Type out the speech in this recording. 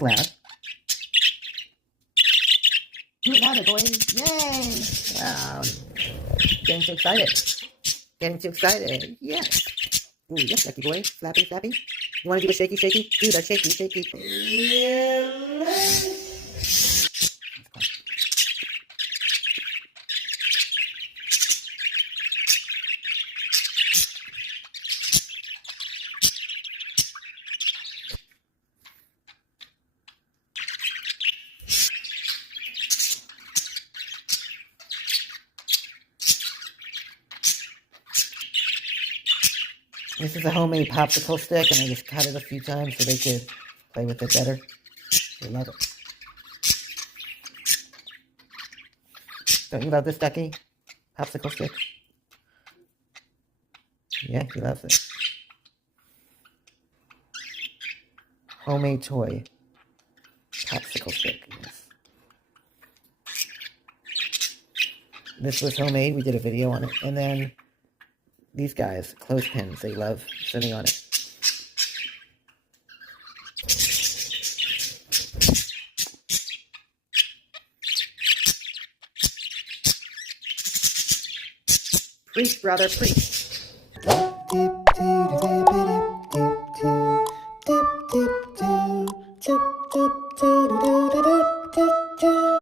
was loud. Do it louder, boys. Yay! Wow. Getting too excited. Getting too excited. Yes. Ooh, yes, lucky boy. Flappy, flappy. You want to do a shaky, shaky? Do that shaky, shaky. This is a homemade popsicle stick, and I just cut it a few times so they could play with it better. They love it. Don't you love this, Ducky? Popsicle stick? Yeah, he loves it. Homemade toy. Popsicle stick, yes. This was homemade. We did a video on it. And then these guys, clothespins, they love sitting on it. Preach, brother, preach.